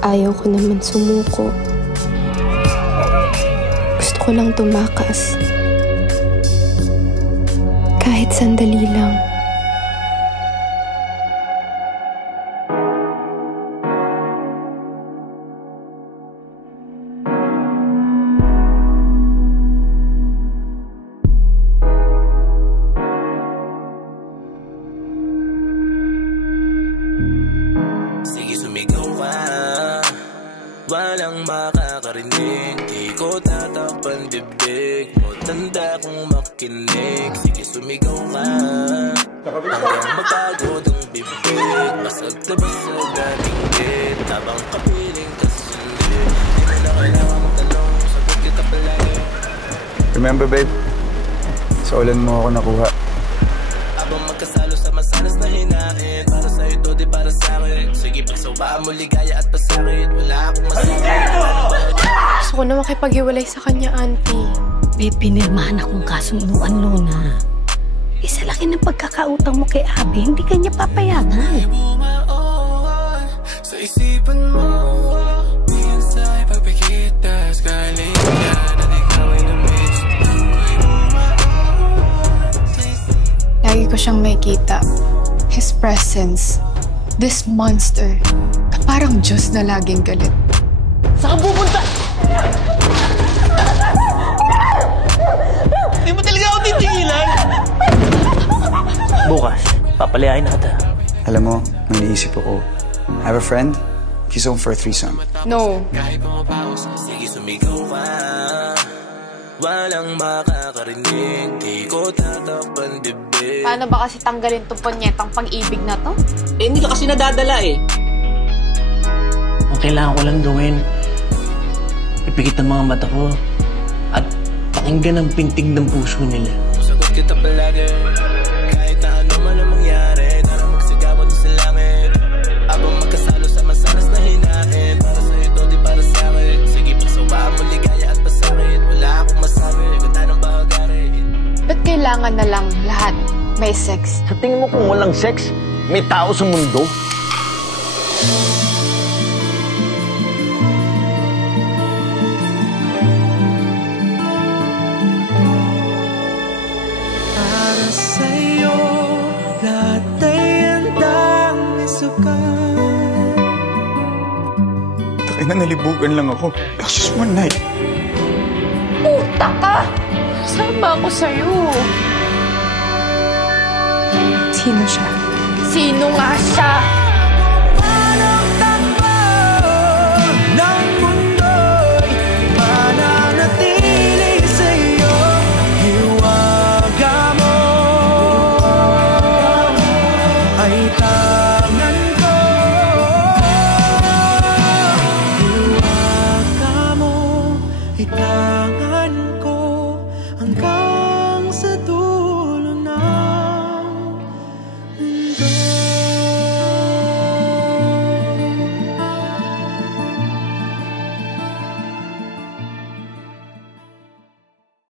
Ayaw ko naman sumuko. Gusto ko lang tumakas. Kahit sandali lang. Sige, sumigaw ka. Walang makakarinig. Di ko tatakpan bibig mo. Tanda kong makinig. Sige, sumigaw ka. Hanggang mapagod ang bibig. Basag na basag ang inggit. Habang kapiling ka sundin. Di mo na kailangan magtanong. Sagot kita palagi. Remember, babe? Sa ulan mo ako nakuha. Habang magkasalo sa masanas na hinain. Para sa'yo to, di para sa'kin. Sige, pagsawaan mo ligaya at pasakit. Wala akong masakit. Gusto ko na makipag-iwalay sa kanya, auntie. May pinirmahan akong kasunduan, Luna. Isa laki ng pagkakautang mo kay Abby, hindi ka niya papayagan. Sa isipan mo, diyan sa'y pagpikitas. Galing ka na ikaw ay na-miss. Lagi ko siyang makikita. His presence. This monster. Parang Diyos na laging galit. Saan ka pupunta? Hindi mo talaga ako titigilan. Bukas, papalayain natin. Alam mo, nang naisip ako, I have a friend, he's home for a threesome. No. Sige, sumigaw ka. Walang makakarinig. Di ko tatakpan bibig. Paano ba kasi tanggalin itong punyetang pag-ibig na to? Eh, hindi ka kasi nadadala eh. Ang kailangan ko lang gawin, ipikit ang mga mata ko at pakinggan ang pintig ng puso nila. Sagot kita palagi. Kahit na ano man ang mangyari, tara magsigawan sa langit. Habang magkasalo sa masanas na hinain. Para sa'yo to, di para sa'kin. Sige, pagsawaan mo ligaya at pasakit. Wala akong masabi, ganda ng bahagari. Ba't kailangan na lang lahat may sex? Sa tingin mo kung walang sex, may tao sa mundo? Para sa'yo, lahat ay handang isukan. Taka na, nalibugan lang ako. It was just one night. Puta ka! Sama ako sa'yo. Sino siya? Sino nga siya? Itangan ko hanggang sa dulo ng mundo.